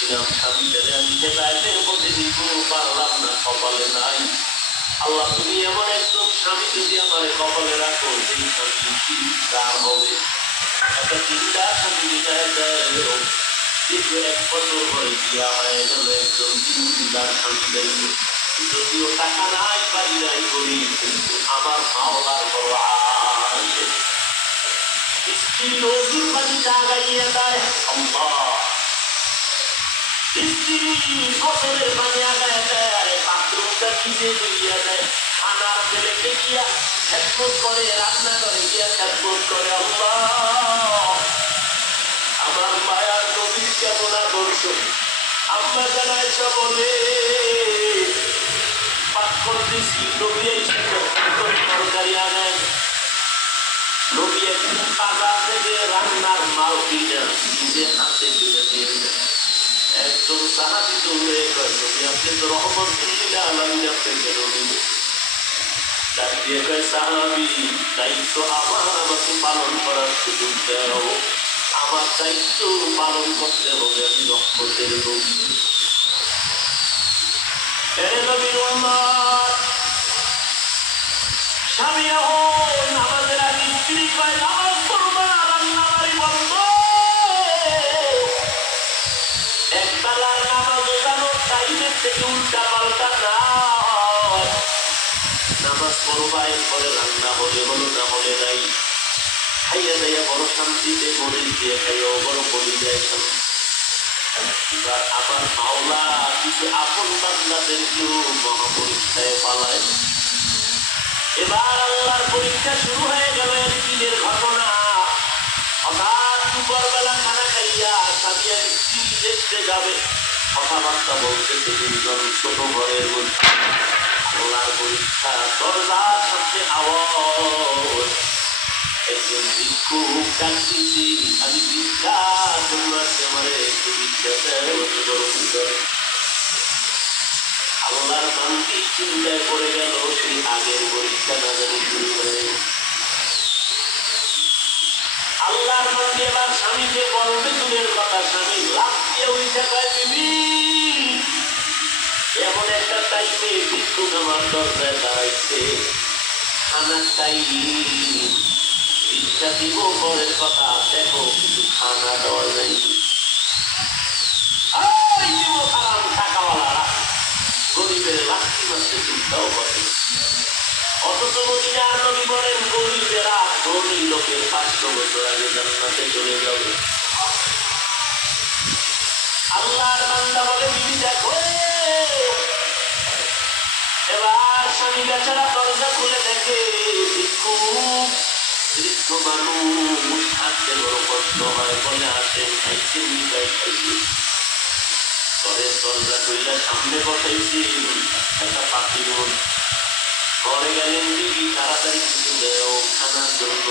বলছিলাম স্বামীটারে আমি হেদায়েতের মধ্যে দিব, পারলাম না, কপালে নাই। আল্লাহ তুমি এমন একজন স্বামী যদি আমার কপালে রাখো, সেই স্বামী তার হবে একটা দিনদার স্বামী বিদায় দেয়। দীর্ঘ 1 বছর পরে বিয়া হয়ে গেল, একজন দিনদার স্বামী দেয়। যদিও টাকা নাই, বাড়ি নাই, বলি কিন্তু আমার মাওলার বড় আশে। স্ত্রী নদীর পানি জাগাইয়া দেয় আল্লাহ, স্ত্রী ফসলের পানি আগায় দেয়, বাথরুমটা ভিজে ধুইয়া দেয়, খানার ছেলেকে গিয়া খেদমত করে, রান্না করে গিয়া খেদমত করে। আল্লাহ আমার মায়ার নদীর কেমন আদর্শ। আম্মা জানাইছা বলে পাঠ করতেছি, নবী এসে তরকারি আনেন, নবী একদিন বাজার থেকে রান্নার মাল কিনে নিজে হাতে তুলে দিয়ে দেন। একজন সাহাবী দৌড়ে কয়, নবী আপনি তো রহমতুল্লিল আলামিন, আপনি কেন দিলেন? ডাক দিয়ে কয়, সাহাবী দায়িত্ব আমার, আমাকে পালন করার সুযোগ দাও। আমার দায়িত্ব পালন করতে হবে, আমি রহমতের নবী। এরে নবীর উম্মত, স্বামী এখন আমাদের আগে স্ত্রী কয় নামাজ পড়বা, রান্না বাড়ি বন্ধ। একবেলার নামাজও জানো টাইমের থেকে উল্টা পাল্টা না। নামাজ পড়বা, এরপরে রান্না হলে হলো, না হলে নাই। খাইয়া যাইয়া বড় শান্তিতে মরিচ দিয়ে খাইও, বড় পড়ি যায়। এবার আমার মাওলা কিছু আপন বান্দাদেরকেও মহাপরীক্ষায় পালায়। এবার আল্লাহর পরীক্ষা শুরু হয়ে গেল। একদিনের ঘটনা, হঠাৎ দুপুরবেলা খানা খাইয়া স্বামী আর স্ত্রী দেখতে যাবে, কথাবার্তা বলতেছে দুজন ছোট ঘরের মধ্যে। আল্লাহর পরীক্ষা, দরজার সামনে আওয়াজ, একজন ভিক্ষুক ডাকতেছি, আমি ভিক্ষা তোমাকে আমারে একটু ভিক্ষা দেয়। আল্লাহর বান্দি চিন্তায় পড়ে গেল, সেই আগের পরীক্ষা না জানি শুরু হয়ে। আল্লাহর বান্দি এবার স্বামীকে বলবে দূরের কথা, স্বামী লাফ দিয়ে উঠে কয়, বিবি এমন একটা টাইমে ভিক্ষুক আমার দরজায় দাঁড়াইছে, খানা খাই, ভিক্ষা দিব পরের কথা, দেখো কিছু খানা দেওয়া যায়। টাকাওয়ালারা গরিবের লাঠি মারতে চিন্তাও করে। অথচ মদিনার নবী বলেন, গরিবেরা ধনী লোকের 500 বছর আগে জান্নাতে চলে যাবে। আল্লাহর বান্দা বলে, বিবি দেখো। এবার স্বামী বেচারা দরজা খুলে দেখে ভিক্ষুক বৃদ্ধ মানুষ, হাঁটতে বড় কষ্ট হয়, বলে আসেন খাইছেন, নিকাই খাইছে। ঘরের দরজা খুলে সামনে বসাইছি একটা পাখির মন। ঘরে গেলেন, দিদি তাড়াতাড়ি কিছু দেও খানার জন্য।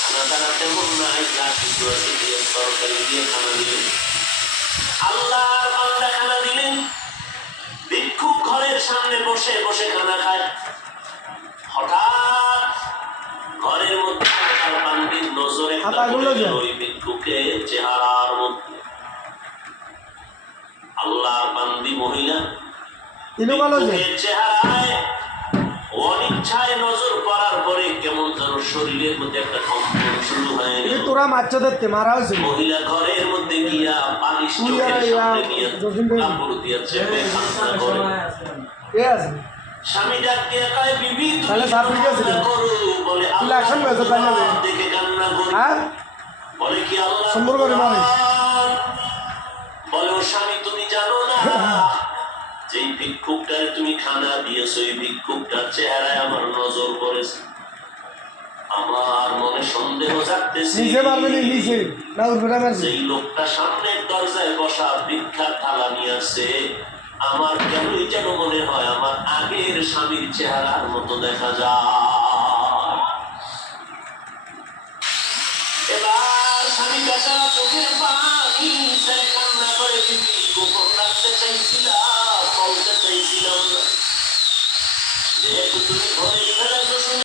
খানা তারা তেমন নাই, যা কিছু আছে দিয়ে তরকারি দিয়ে খানা দিলেন। আল্লাহর বান্দা খানা দিলেন। ভিক্ষুক ঘরের সামনে বসে বসে খানা খায়। হঠাৎ ঘরের মধ্যে তার বান্দির নজরে ওই ভিক্ষুকের চেহারার মধ্যে। আল্লাহর বান্দি মহিলা ভিক্ষুকের চেহারায় অনিচ্ছায় নজর পড়ার পরে কেমন যেন শরীরের মধ্যে একটা কম্পন শুরু হয়ে গেল। তোরা মারছো দেখতে মারা হয়েছে। মহিলা ঘরের মধ্যে গিয়া পালিশ চোখের সামনে গিয়া কাপড় দিয়ে চেপে কান্না করে। স্বামী ডাক দিয়ে কয়, বিবি তুমি কান্না করো। বলে আল্লাহ দেখে কান্না করি। বলে কি আল্লাহ? বলে ও স্বামী তুমি জানো না, যেই ভিক্ষুকটারে তুমি খানা দিয়েছো, এই ভিক্ষুকটার চেহারায় আমার নজর পড়েছে। আমার মনে সন্দেহ জাগতেছে, যেই লোকটা সামনের দরজায় বসা ভিক্ষার থালা নিয়ে আসছে, আমার কেনই যেন মনে হয় আমার আগের স্বামীর চেহারার মতো দেখা যায়। এবার স্বামী বেচারা চোখের পানি ছেড়ে কান্না করে, বিবি গোপন রাখতে চাইছিলাম, বলতে চাইছিলাম না, যেহেতু তুমি ঘরে